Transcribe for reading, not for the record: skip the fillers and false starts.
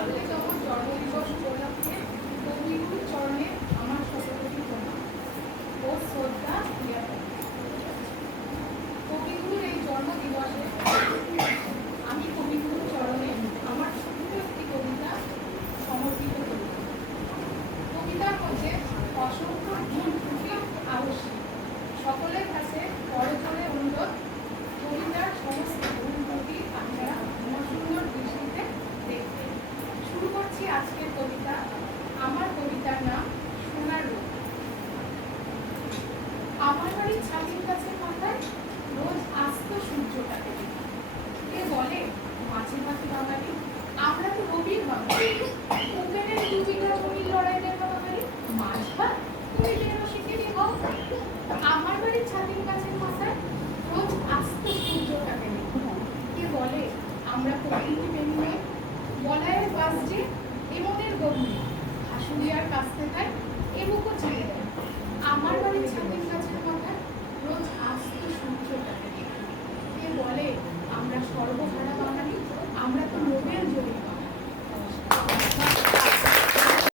বাষট্টিতম জন্মদিবস উপলক্ষে কবিগুরুর চরণে আমার শতকোটি প্রণাম ও শ্রদ্ধা জ্ঞাপন। কবিগুরুর এই জন্মদিবসে আমি কবিগুরুর চরণে আমার ছোট্ট একটি কবিতা সমর্পিত করি। কবিতার মধ্যে অসংখ্য গুণ ত্রুটি আবশ্যক। সকলের কাছে করজোড়ে অনুরোধ, কবিতার সমস্ত গুণ ত্রুটি আপনারা সুন্দর দৃষ্টিতে দেখতে। শুরু করছি আজকের কবিতা। আমার কবিতার নাম সোনার রূপ। আমার বাড়ির ছাতির গাছের মাথায় রোজ আস্ত সূর্যটাকে দেখি। কে বলে মাঝে মাঝে বাঙালি, আমরা তো রবির বাঙালি। ওপেনের 2 বিঘা জমির লড়াই দেখা বাঙালি, মাছ ভাত তুমি যেন শিখে হও। আমার বাড়ির ছাতির গাছের মাথায় রোজ আস্ত সূর্যটাকে দেখি। কে বলে আমরা প্রকৃতি প্রেমী নই। বলায়ের বাস যে এমনের গভীর হাসুরিয়ার কাছতে তাই এবুকো ছেড়ে দেয়। আমার বাড়ির ছাতির গাছের মাথায় রোজ আস্ত সূর্যটাকে দেখি। কে বলে আমরা সর্বহারা বাঙালি, আমরা তো নোবেল জয়ী।